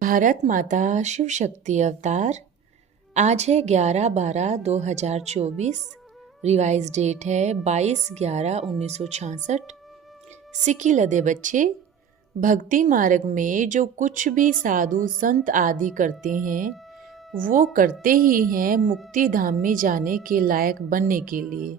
भारत माता शिव शक्ति अवतार। आज है 11/12/2024। रिवाइज डेट है 22/11/1966। सिक्की लदे बच्चे, भक्ति मार्ग में जो कुछ भी साधु संत आदि करते हैं वो करते ही हैं मुक्ति धाम में जाने के लायक बनने के लिए,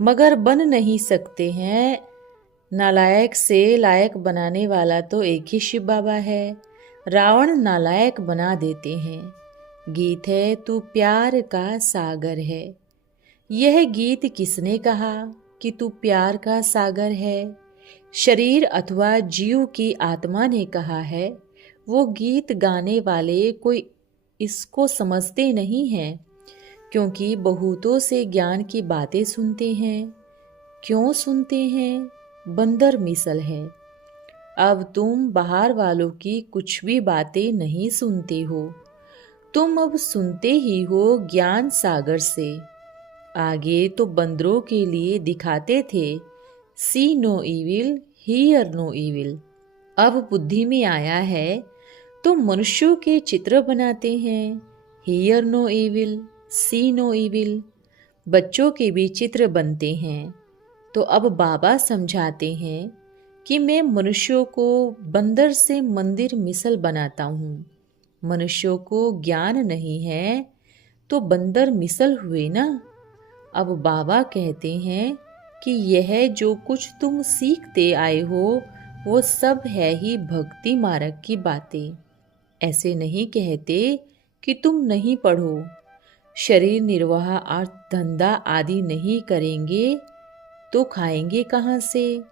मगर बन नहीं सकते हैं। नालायक से लायक बनाने वाला तो एक ही शिव बाबा है। रावण नालायक बना देते हैं। गीत है तू प्यार का सागर है। यह गीत किसने कहा कि तू प्यार का सागर है? शरीर अथवा जीव की आत्मा ने कहा है। वो गीत गाने वाले कोई इसको समझते नहीं हैं, क्योंकि बहुतों से ज्ञान की बातें सुनते हैं। क्यों सुनते हैं? बंदर मिसल है। अब तुम बाहर वालों की कुछ भी बातें नहीं सुनते हो, तुम अब सुनते ही हो ज्ञान सागर से। आगे तो बंदरों के लिए दिखाते थे see no evil hear no evil. अब बुद्धि में आया है तो मनुष्यों के चित्र बनाते हैं। Hear no evil, see no evil. बच्चों के भी चित्र बनते हैं। तो अब बाबा समझाते हैं कि मैं मनुष्यों को बंदर से मंदिर मिसल बनाता हूँ। मनुष्यों को ज्ञान नहीं है तो बंदर मिसल हुए ना। अब बाबा कहते हैं कि यह जो कुछ तुम सीखते आए हो वो सब है ही भक्ति मार्ग की बातें। ऐसे नहीं कहते कि तुम नहीं पढ़ो, शरीर निर्वाह और धंधा आदि नहीं करेंगे तो खाएंगे कहाँ से?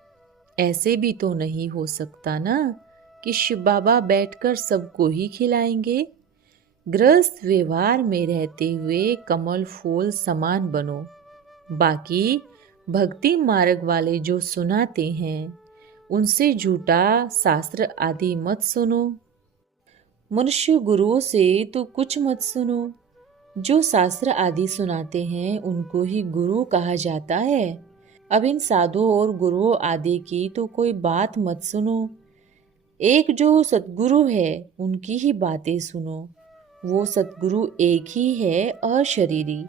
ऐसे भी तो नहीं हो सकता ना कि शिव बाबा बैठकर सबको ही खिलाएंगे। गृहस्थ व्यवहार में रहते हुए कमल फूल समान बनो। बाकी भक्ति मार्ग वाले जो सुनाते हैं उनसे झूठा शास्त्र आदि मत सुनो। मनुष्य गुरुओं से तो कुछ मत सुनो। जो शास्त्र आदि सुनाते हैं उनको ही गुरु कहा जाता है। अब इन साधुओं और गुरुओं आदि की तो कोई बात मत सुनो। एक जो सतगुरु है उनकी ही बातें सुनो। वो सतगुरु एक ही है, अशरीरी।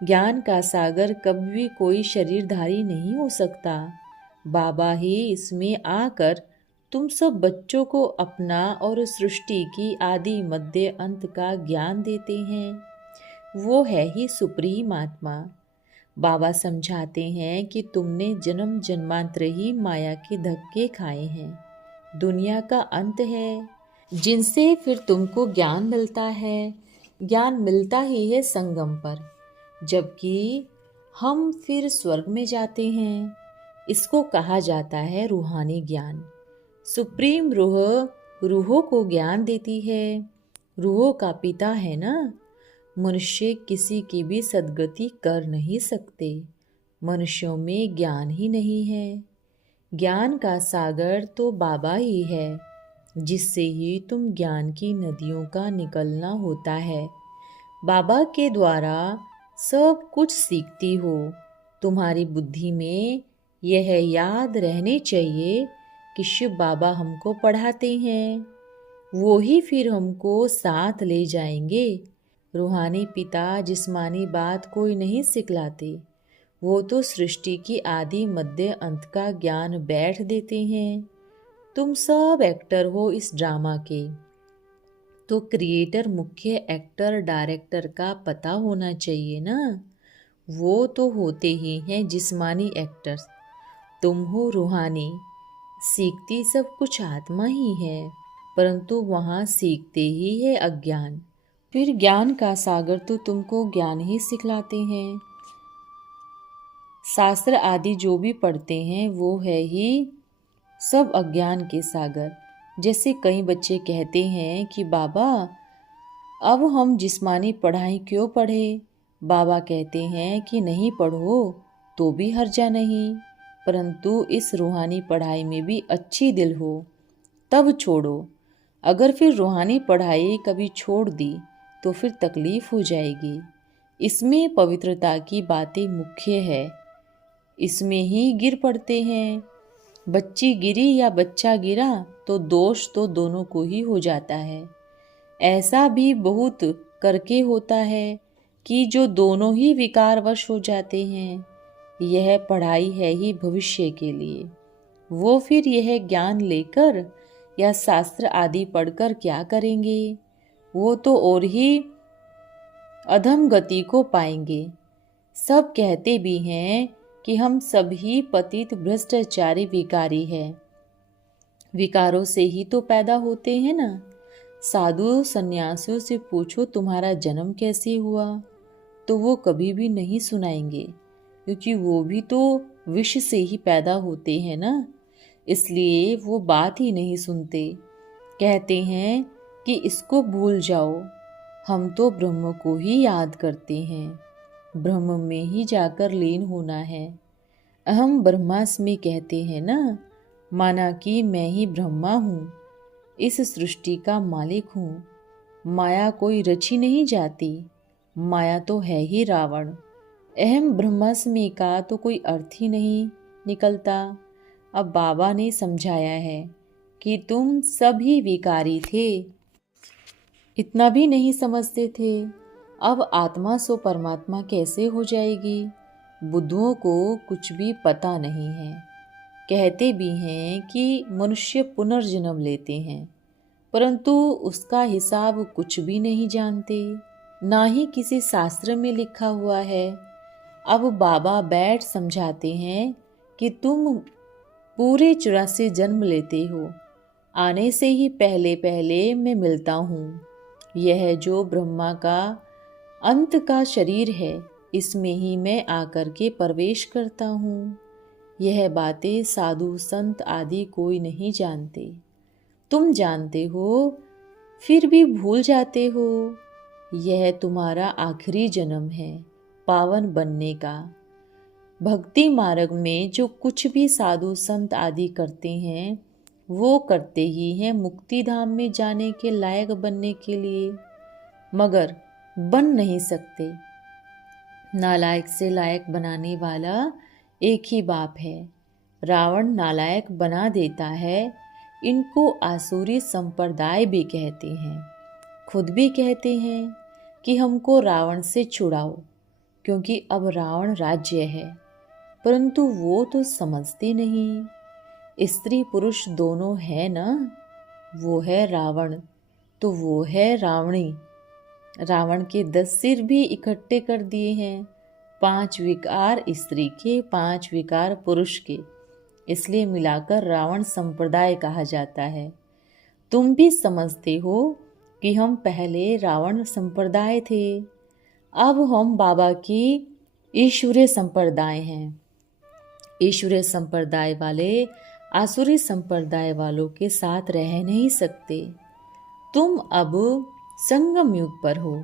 ज्ञान का सागर कभी भी कोई शरीरधारी नहीं हो सकता। बाबा ही इसमें आकर तुम सब बच्चों को अपना और सृष्टि की आदि मध्य अंत का ज्ञान देते हैं। वो है ही सुप्रीम आत्मा। बाबा समझाते हैं कि तुमने जन्म जन्मांतर ही माया के धक्के खाए हैं। दुनिया का अंत है जिनसे फिर तुमको ज्ञान मिलता है। ज्ञान मिलता ही है संगम पर, जबकि हम फिर स्वर्ग में जाते हैं। इसको कहा जाता है रूहानी ज्ञान। सुप्रीम रूह रूहों को ज्ञान देती है। रूहों का पिता है ना। मनुष्य किसी की भी सद्गति कर नहीं सकते। मनुष्यों में ज्ञान ही नहीं है। ज्ञान का सागर तो बाबा ही है, जिससे ही तुम ज्ञान की नदियों का निकलना होता है। बाबा के द्वारा सब कुछ सीखती हो। तुम्हारी बुद्धि में यह याद रहने चाहिए कि शिव बाबा हमको पढ़ाते हैं, वो ही फिर हमको साथ ले जाएंगे। रूहानी पिता जिस्मानी बात कोई नहीं सिखलाते। वो तो सृष्टि की आदि मध्य अंत का ज्ञान बैठ देते हैं। तुम सब एक्टर हो इस ड्रामा के, तो क्रिएटर मुख्य एक्टर डायरेक्टर का पता होना चाहिए ना। वो तो होते ही हैं जिस्मानी एक्टर्स। तुम हो रूहानी। सीखती सब कुछ आत्मा ही है, परंतु वहाँ सीखते ही है अज्ञान। फिर ज्ञान का सागर तो तुमको ज्ञान ही सिखलाते हैं। शास्त्र आदि जो भी पढ़ते हैं वो है ही सब अज्ञान के सागर। जैसे कई बच्चे कहते हैं कि बाबा अब हम जिस्मानी पढ़ाई क्यों पढ़े? बाबा कहते हैं कि नहीं पढ़ो तो भी हर्जा नहीं, परंतु इस रूहानी पढ़ाई में भी अच्छी दिल हो तब छोड़ो। अगर फिर रूहानी पढ़ाई कभी छोड़ दी तो फिर तकलीफ हो जाएगी। इसमें पवित्रता की बातें मुख्य है। इसमें ही गिर पड़ते हैं। बच्ची गिरी या बच्चा गिरा तो दोष तो दोनों को ही हो जाता है। ऐसा भी बहुत करके होता है कि जो दोनों ही विकारवश हो जाते हैं। यह पढ़ाई है ही भविष्य के लिए। वो फिर यह ज्ञान लेकर या शास्त्र आदि पढ़कर क्या करेंगे? वो तो और ही अधम गति को पाएंगे। सब कहते भी हैं कि हम सभी पतित भ्रष्टाचारी विकारी हैं। विकारों से ही तो पैदा होते हैं ना। साधु सन्यासियों से पूछो तुम्हारा जन्म कैसे हुआ, तो वो कभी भी नहीं सुनाएंगे, क्योंकि वो भी तो विष से ही पैदा होते हैं ना। इसलिए वो बात ही नहीं सुनते। कहते हैं कि इसको भूल जाओ, हम तो ब्रह्म को ही याद करते हैं। ब्रह्म में ही जाकर लीन होना है। अहम ब्रह्मास्मि कहते हैं ना, माना कि मैं ही ब्रह्मा हूँ, इस सृष्टि का मालिक हूँ। माया कोई रची नहीं जाती, माया तो है ही रावण। अहम ब्रह्मास्मि का तो कोई अर्थ ही नहीं निकलता। अब बाबा ने समझाया है कि तुम सभी विकारी थे, इतना भी नहीं समझते थे। अब आत्मा सो परमात्मा कैसे हो जाएगी? बुद्धुओं को कुछ भी पता नहीं है। कहते भी हैं कि मनुष्य पुनर्जन्म लेते हैं, परंतु उसका हिसाब कुछ भी नहीं जानते, ना ही किसी शास्त्र में लिखा हुआ है। अब बाबा बैठ समझाते हैं कि तुम पूरे 84 जन्म लेते हो। आने से ही पहले पहले मैं मिलता हूँ। यह जो ब्रह्मा का अंत का शरीर है, इसमें ही मैं आकर के प्रवेश करता हूँ। यह बातें साधु संत आदि कोई नहीं जानते। तुम जानते हो, फिर भी भूल जाते हो। यह तुम्हारा आखिरी जन्म है पावन बनने का। भक्ति मार्ग में जो कुछ भी साधु संत आदि करते हैं, वो करते ही हैं मुक्ति धाम में जाने के लायक बनने के लिए, मगर बन नहीं सकते। नालायक से लायक बनाने वाला एक ही बाप है। रावण नालायक बना देता है। इनको आसुरी संप्रदाय भी कहते हैं। खुद भी कहते हैं कि हमको रावण से छुड़ाओ, क्योंकि अब रावण राज्य है। परंतु वो तो समझते नहीं। स्त्री पुरुष दोनों है ना। वो है रावण, तो वो है रावणी। रावण के 10 सिर भी इकट्ठे कर दिए हैं। 5 विकार स्त्री के, 5 विकार पुरुष के, इसलिए मिलाकर रावण संप्रदाय कहा जाता है। तुम भी समझते हो कि हम पहले रावण संप्रदाय थे, अब हम बाबा की ईश्वरीय संप्रदाय हैं। ईश्वरीय संप्रदाय वाले आसुरी संप्रदाय वालों के साथ रह नहीं सकते। तुम अब संगम युग पर हो,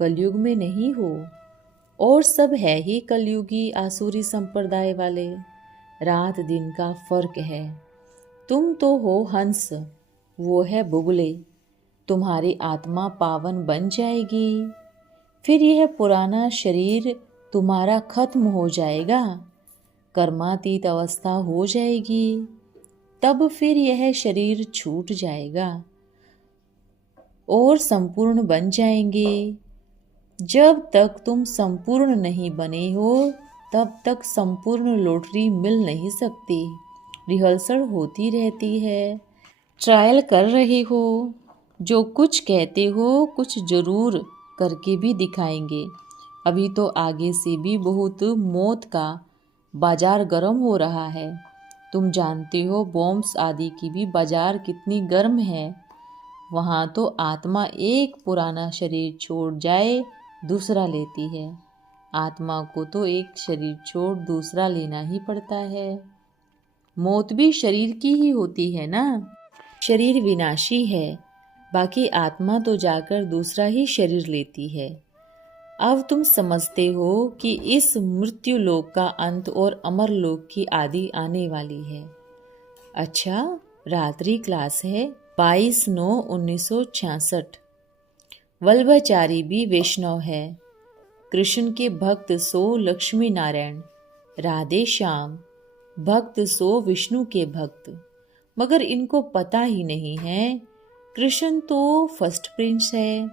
कलयुग में नहीं हो। और सब है ही कलयुगी आसुरी संप्रदाय वाले। रात दिन का फर्क है। तुम तो हो हंस, वो है बुगले। तुम्हारी आत्मा पावन बन जाएगी, फिर यह पुराना शरीर तुम्हारा खत्म हो जाएगा, कर्मातीत अवस्था हो जाएगी। तब फिर यह शरीर छूट जाएगा और संपूर्ण बन जाएंगे। जब तक तुम संपूर्ण नहीं बने हो, तब तक संपूर्ण लॉटरी मिल नहीं सकती। रिहर्सल होती रहती है, ट्रायल कर रहे हो। जो कुछ कहते हो कुछ जरूर करके भी दिखाएंगे। अभी तो आगे से भी बहुत मौत का बाजार गर्म हो रहा है। तुम जानते हो बॉम्ब्स आदि की भी बाजार कितनी गर्म है। वहाँ तो आत्मा एक पुराना शरीर छोड़ जाए दूसरा लेती है। आत्मा को तो एक शरीर छोड़ दूसरा लेना ही पड़ता है। मौत भी शरीर की ही होती है ना। शरीर विनाशी है, बाकी आत्मा तो जाकर दूसरा ही शरीर लेती है। अब तुम समझते हो कि इस मृत्यु लोक का अंत और अमर लोक की आदि आने वाली है। अच्छा, रात्रि क्लास है 22/9/1966। वल्लभाचारी भी वैष्णव है। कृष्ण के भक्त सो लक्ष्मी नारायण। राधे श्याम, भक्त सो विष्णु के भक्त, मगर इनको पता ही नहीं है कृष्ण तो फर्स्ट प्रिंस है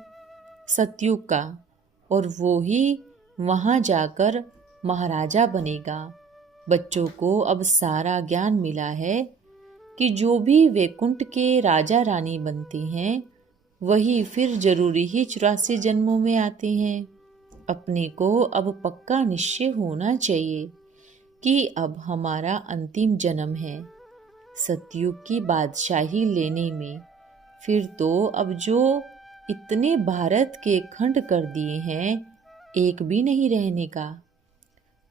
सतयुग का, और वो ही वहां जाकर महाराजा बनेगा। बच्चों को अब सारा ज्ञान मिला है कि जो भी वैकुंठ के राजा रानी बनते हैं वही फिर जरूरी ही 84 जन्मों में आते हैं। अपने को अब पक्का निश्चय होना चाहिए कि अब हमारा अंतिम जन्म है सतयुग की बादशाही लेने में। फिर तो अब जो इतने भारत के खंड कर दिए हैं, एक भी नहीं रहने का।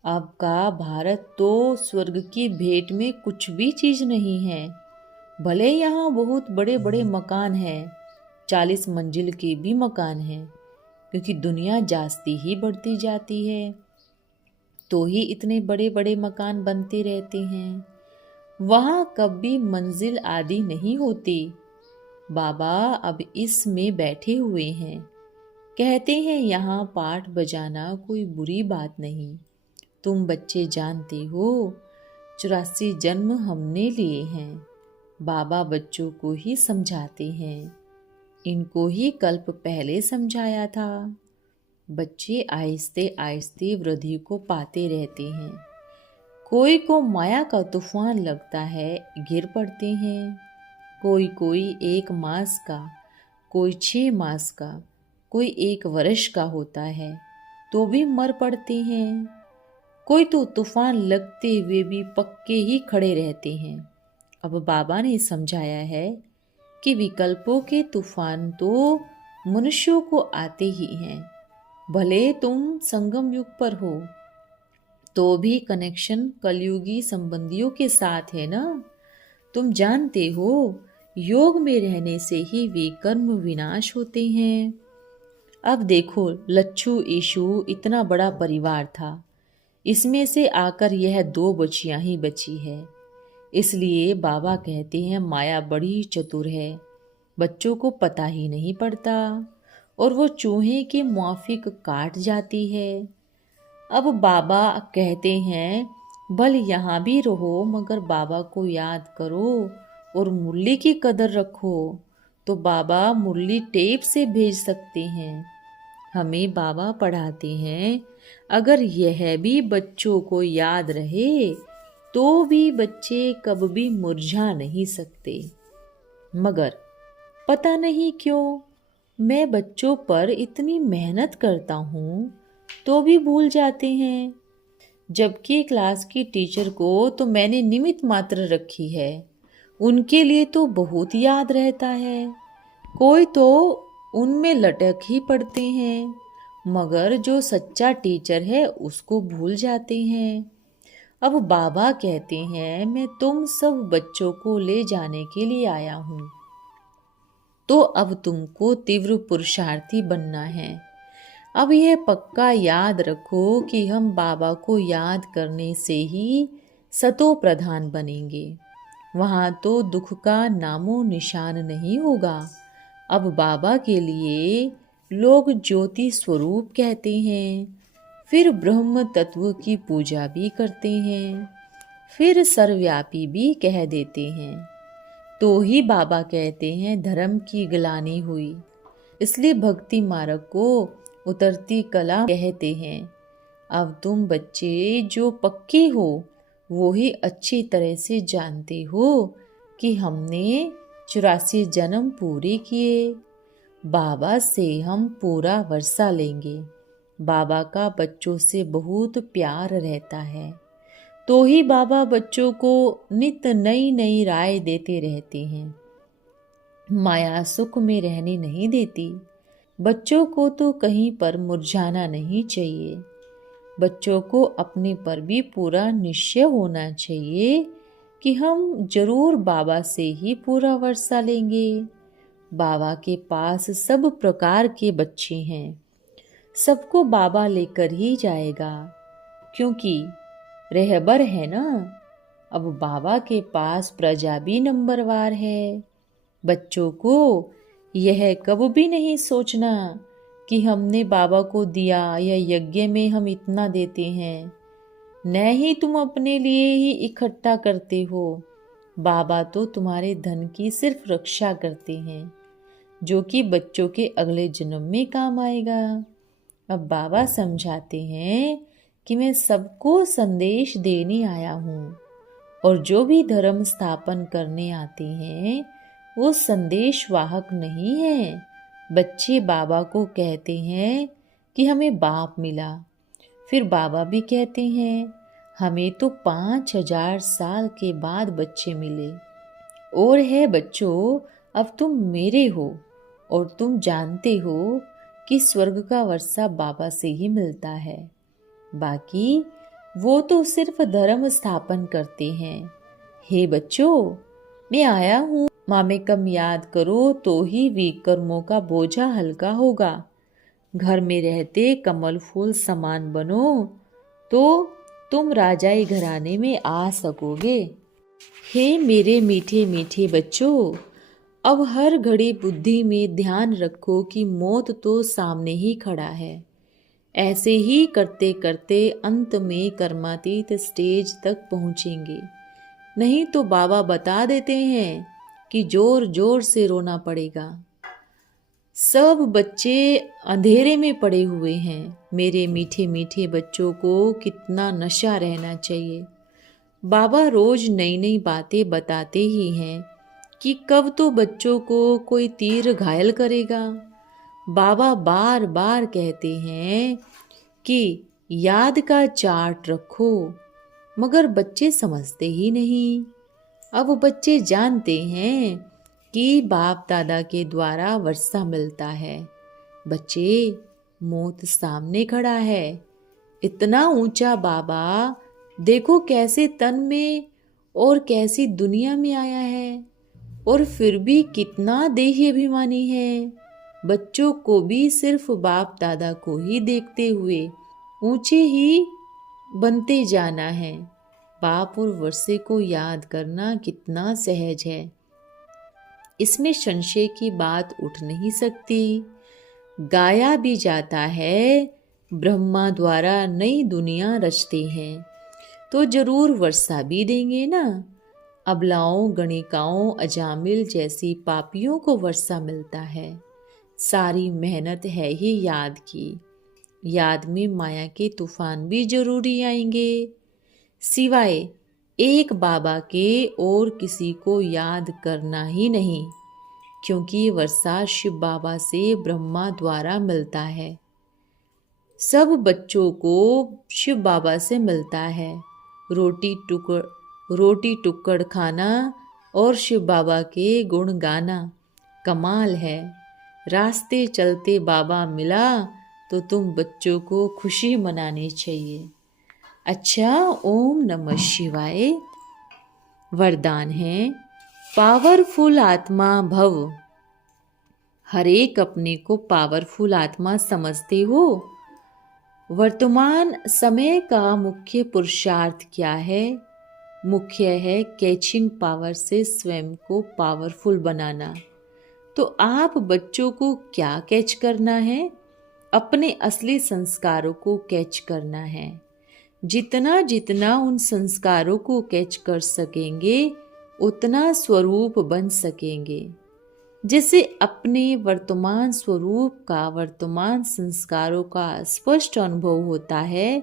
अब का भारत तो स्वर्ग की भेंट में कुछ भी चीज नहीं है। भले यहाँ बहुत बड़े बड़े मकान हैं, 40 मंजिल के भी मकान हैं, क्योंकि दुनिया जास्ती ही बढ़ती जाती है तो ही इतने बड़े बड़े मकान बनते रहते हैं। वहाँ कभी मंजिल आदि नहीं होती। बाबा अब इसमें बैठे हुए हैं, कहते हैं यहाँ पाठ बजाना कोई बुरी बात नहीं। तुम बच्चे जानते हो 84 जन्म हमने लिए हैं। बाबा बच्चों को ही समझाते हैं, इनको ही कल्प पहले समझाया था। बच्चे आहिस्ते आहिस्ते वृद्धि को पाते रहते हैं। कोई को माया का तूफान लगता है, गिर पड़ते हैं। कोई कोई 1 मास का, कोई 6 मास का, कोई 1 वर्ष का होता है तो भी मर पड़ते हैं। कोई तो तूफान लगते हुए भी पक्के ही खड़े रहते हैं। अब बाबा ने समझाया है कि विकल्पों के तूफान तो मनुष्यों को आते ही हैं। भले तुम संगम युग पर हो तो भी कनेक्शन कलयुगी संबंधियों के साथ है ना। तुम जानते हो योग में रहने से ही वे कर्म विनाश होते हैं। अब देखो लच्छू ईशु इतना बड़ा परिवार था, इसमें से आकर यह 2 बच्चियां ही बची है। इसलिए बाबा कहते हैं माया बड़ी चतुर है, बच्चों को पता ही नहीं पड़ता और वो चूहे की माफिक काट जाती है। अब बाबा कहते हैं भल यहाँ भी रहो मगर बाबा को याद करो और मुरली की कदर रखो, तो बाबा मुरली टेप से भेज सकते हैं। हमें बाबा पढ़ाते हैं अगर यह भी बच्चों को याद रहे तो भी बच्चे कब भी मुरझा नहीं सकते। मगर पता नहीं क्यों मैं बच्चों पर इतनी मेहनत करता हूँ तो भी भूल जाते हैं, जबकि क्लास की टीचर को तो मैंने निमित्त मात्र रखी है, उनके लिए तो बहुत याद रहता है। कोई तो उनमें लटक ही पड़ते हैं, मगर जो सच्चा टीचर है उसको भूल जाते हैं। अब बाबा कहते हैं मैं तुम सब बच्चों को ले जाने के लिए आया हूँ, तो अब तुमको तीव्र पुरुषार्थी बनना है। अब यह पक्का याद रखो कि हम बाबा को याद करने से ही सतो प्रधान बनेंगे, वहाँ तो दुख का नामो निशान नहीं होगा। अब बाबा के लिए लोग ज्योति स्वरूप कहते हैं, फिर ब्रह्म तत्व की पूजा भी करते हैं, फिर सर्वव्यापी भी कह देते हैं। तो ही बाबा कहते हैं धर्म की ग्लानि हुई, इसलिए भक्ति मार्ग को उतरती कला कहते हैं। अब तुम बच्चे जो पक्के हो वो ही अच्छी तरह से जानते हो कि हमने 84 जन्म पूरे किए। बाबा से हम पूरा वर्षा लेंगे। बाबा का बच्चों से बहुत प्यार रहता है, तो ही बाबा बच्चों को नित नई नई राय देते रहते हैं। माया सुख में रहने नहीं देती। बच्चों को तो कहीं पर मुरझाना नहीं चाहिए। बच्चों को अपने पर भी पूरा निश्चय होना चाहिए कि हम जरूर बाबा से ही पूरा वर्षा लेंगे। बाबा के पास सब प्रकार के बच्चे हैं, सबको बाबा लेकर ही जाएगा, क्योंकि रहबर है ना। अब बाबा के पास प्रजा भी नंबरवार है। बच्चों को यह कब भी नहीं सोचना कि हमने बाबा को दिया या यज्ञ में हम इतना देते हैं। न ही तुम अपने लिए ही इकट्ठा करते हो। बाबा तो तुम्हारे धन की सिर्फ रक्षा करते हैं, जो कि बच्चों के अगले जन्म में काम आएगा। अब बाबा समझाते हैं कि मैं सबको संदेश देने आया हूँ, और जो भी धर्म स्थापन करने आते हैं वो संदेश वाहक नहीं है। बच्चे बाबा को कहते हैं कि हमें बाप मिला, फिर बाबा भी कहते हैं हमें तो 5000 साल के बाद बच्चे मिले। और है बच्चों, अब तुम मेरे हो और तुम जानते हो कि स्वर्ग का वर्षा बाबा से ही मिलता है। बाकी वो तो सिर्फ धर्म स्थापन करते हैं। हे बच्चों, मैं आया हूँ, मामे कम याद करो तो ही विकर्मों का बोझा हल्का होगा। घर में रहते कमल फूल समान बनो तो तुम राजाई घराने में आ सकोगे। हे मेरे मीठे मीठे बच्चों, अब हर घड़ी बुद्धि में ध्यान रखो कि मौत तो सामने ही खड़ा है। ऐसे ही करते करते अंत में कर्मातीत स्टेज तक पहुंचेंगे। नहीं तो बाबा बता देते हैं कि जोर जोर से रोना पड़ेगा। सब बच्चे अंधेरे में पड़े हुए हैं। मेरे मीठे मीठे बच्चों को कितना नशा रहना चाहिए। बाबा रोज नई नई बातें बताते ही हैं कि कब तो बच्चों को कोई तीर घायल करेगा। बाबा बार बार कहते हैं कि याद का चार्ट रखो, मगर बच्चे समझते ही नहीं। अब बच्चे जानते हैं कि बाप दादा के द्वारा वर्षा मिलता है। बच्चे, मौत सामने खड़ा है। इतना ऊंचा बाबा देखो कैसे तन में और कैसी दुनिया में आया है, और फिर भी कितना देही अभिमानी है। बच्चों को भी सिर्फ बाप दादा को ही देखते हुए ऊंचे ही बनते जाना है। बाप और वर्षे को याद करना कितना सहज है, इसमें संशय की बात उठ नहीं सकती। गाया भी जाता है, ब्रह्मा द्वारा नई दुनिया रचते हैं तो जरूर वर्षा भी देंगे ना। अबलाओं, गणिकाओं, अजामिल जैसी पापियों को वर्षा मिलता है। सारी मेहनत है ही याद की। याद में माया के तूफान भी जरूरी आएंगे। सिवाय एक बाबा के और किसी को याद करना ही नहीं, क्योंकि वर्षा शिव बाबा से ब्रह्मा द्वारा मिलता है। सब बच्चों को शिव बाबा से मिलता है। रोटी टुक्कड़ खाना और शिव बाबा के गुण गाना कमाल है। रास्ते चलते बाबा मिला तो तुम बच्चों को खुशी मनानी चाहिए। अच्छा, ओम नमः शिवाय। वरदान है, पावरफुल आत्मा भव। हर एक अपने को पावरफुल आत्मा समझते हो। वर्तमान समय का मुख्य पुरुषार्थ क्या है? मुख्य है कैचिंग पावर से स्वयं को पावरफुल बनाना। तो आप बच्चों को क्या कैच करना है? अपने असली संस्कारों को कैच करना है। जितना जितना उन संस्कारों को कैच कर सकेंगे उतना स्वरूप बन सकेंगे। जैसे अपने वर्तमान स्वरूप का वर्तमान संस्कारों का स्पष्ट अनुभव होता है,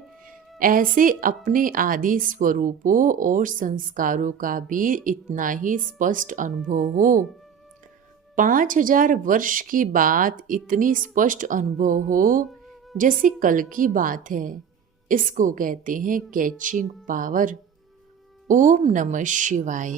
ऐसे अपने आदि स्वरूपों और संस्कारों का भी इतना ही स्पष्ट अनुभव हो। 5000 वर्ष की बात इतनी स्पष्ट अनुभव हो जैसे कल की बात है। इसको कहते हैं कैचिंग पावर। ओम नमः शिवाय।